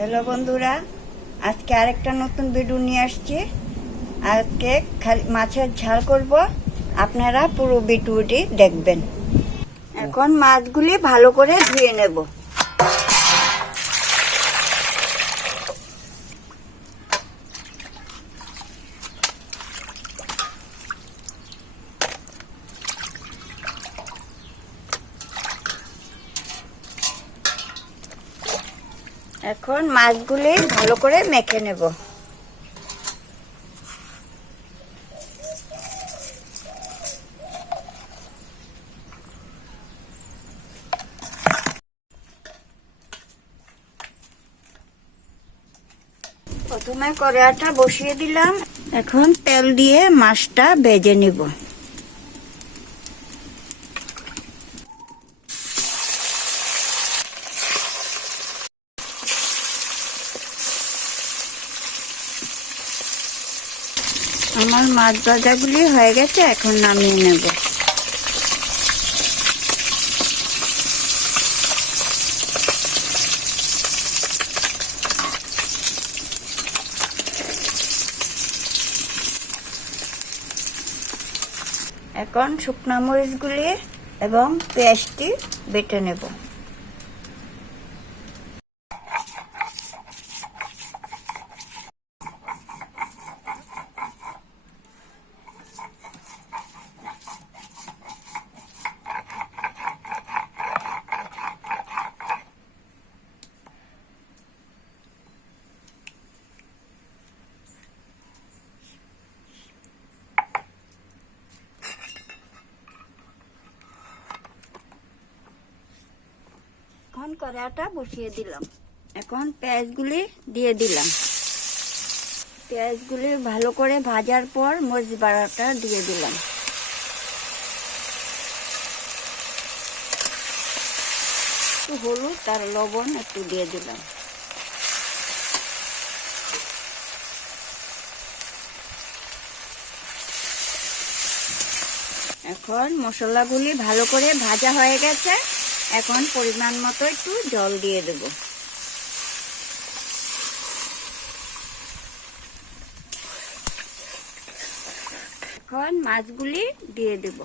Hello বন্ধুরা, আজকে আরেকটা নতুন ভিডিও নিয়ে আসছি। আজকে মাছের ঝাল করব, আপনারা পুরো ভিডিওটি দেখবেন। এখন মাছগুলি ভালো করে ধুয়ে নেব। এখন মাছগুলি ভালো করে মেখে নেব। প্রথমে কড়াইটা বসিয়ে দিলাম, এখন তেল দিয়ে মাছটা ভেজে নিব। আমার মাছ ভাজাগুলি হয়ে গেছে, এখন নামিয়ে নেব। এখন শুকনো মরিচগুলি এবং পেঁয়াজটি বেটে নেব। এখন কড়াইটা বসিয়ে দিলাম, এখন পেঁয়াজগুলি দিয়ে দিলাম। পেঁয়াজগুলি ভালো করে ভাজার পর মরিচ বাটাটা দিয়ে দিলাম। একটু হলুদ আর লবণ একটু দিয়ে দিলাম। এখন মশলাগুলি ভালো করে ভাজা হয়ে গেছে, এখন পরিমাণ মতো একটু জল দিয়ে দেব। এখন মাছগুলি দিয়ে দেব।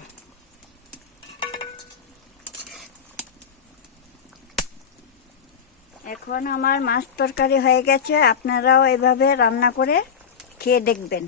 এখন আমার মাছ তরকারি হয়ে গেছে, আপনারাও এভাবে রান্না করে খেয়ে দেখবেন।